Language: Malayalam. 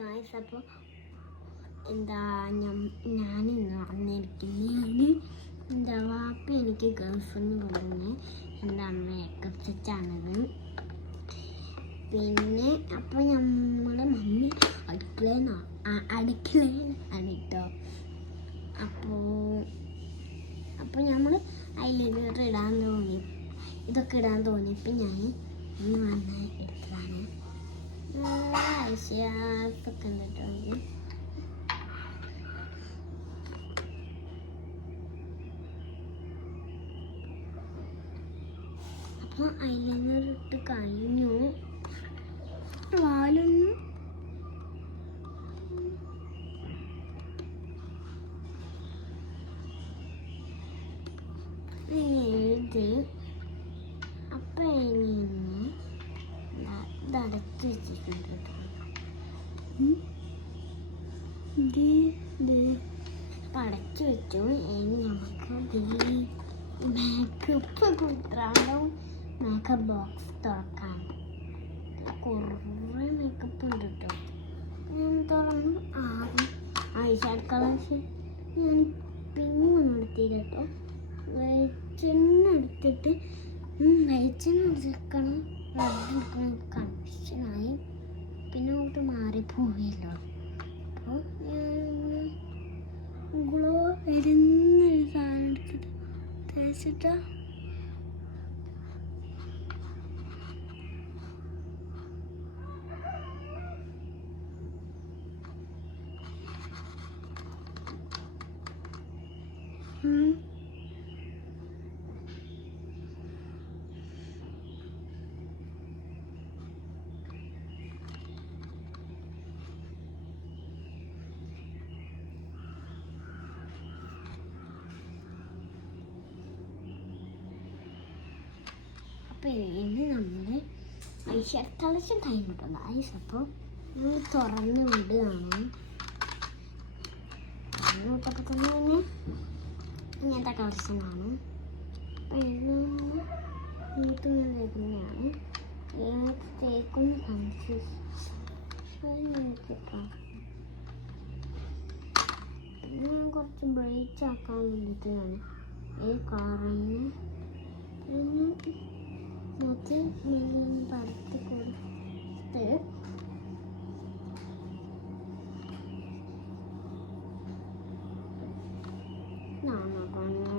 ഗായ്സ്, അപ്പോൾ എന്താ ഞാനിന്ന് വന്നിരിക്കുന്നത് എന്താ വാപ്പി എനിക്ക് ഗൾഫിൽ പറഞ്ഞ് എന്താ മേക്കപ്പ് സെറ്റാണത്. പിന്നെ അപ്പോൾ നമ്മുടെ മമ്മി അടുക്കളയിലാണ് കേട്ടോ. അപ്പോൾ നമ്മൾ അതിലേക്ക് ഇതൊക്കെ ഇടാൻ തോന്നിയപ്പോൾ ഞാൻ ഇന്ന് വന്ന് എടുത്തതാണ്. ഐശ്വര്യൊക്കെ കണ്ടിട്ടോ. അപ്പോൾ ഐലൈനർ ഇട്ട് കഴിഞ്ഞു. വാലൊന്നും എഴുതി. അപ്പം ഇത് അടച്ചു വെച്ചിട്ടുണ്ട് കേട്ടോ. അടച്ചു വെച്ചു. ഇനി നമുക്ക് മേക്കപ്പ് കുത്താനും മേക്കപ്പ് ബോക്സ് തുറക്കാൻ കുറേ മേക്കപ്പ് ഉണ്ട് കേട്ടോ. ഞാൻ തുറന്നു. ഐഷാഡ് കളേഴ്സ് ഞാൻ പിന്നൊന്നും എടുത്തില്ല കേട്ടോ. വെളിച്ചെണ്ണ എടുത്തിട്ട് വെളിച്ചെണ്ണ എടുക്കണം എടുക്കണം കൺഫ്യൂഷനായി. പിന്നെ അങ്ങോട്ട് മാറിപ്പോയല്ലോ. അപ്പോൾ ഞാൻ ഗ്ലോ വരുന്നൊരു സാധനം എടുത്തിട്ട് തേച്ചിട്ട് അപ്പോൾ ഇനി നമ്മൾ ഐഷാഡ് കളക്ഷൻ കഴിഞ്ഞിട്ടുണ്ട് ഐസ്. അപ്പോൾ നമ്മൾ തുറന്ന് വിടുകയാണ്. വിട്ടപ്പോൾ തന്നെ ഇങ്ങനത്തെ കളക്ഷനാണ്. അപ്പോൾ ഇത് തേക്കുന്നതാണ്. തേക്കുന്ന കൺഫ്യൂഷൻ ഞാൻ കുറച്ച് ബ്രൈറ്റ് ആക്കാൻ വേണ്ടിയിട്ടാണ് ഈ കളറിന് പരത്തി കൊടുത്ത് നോക്കണം.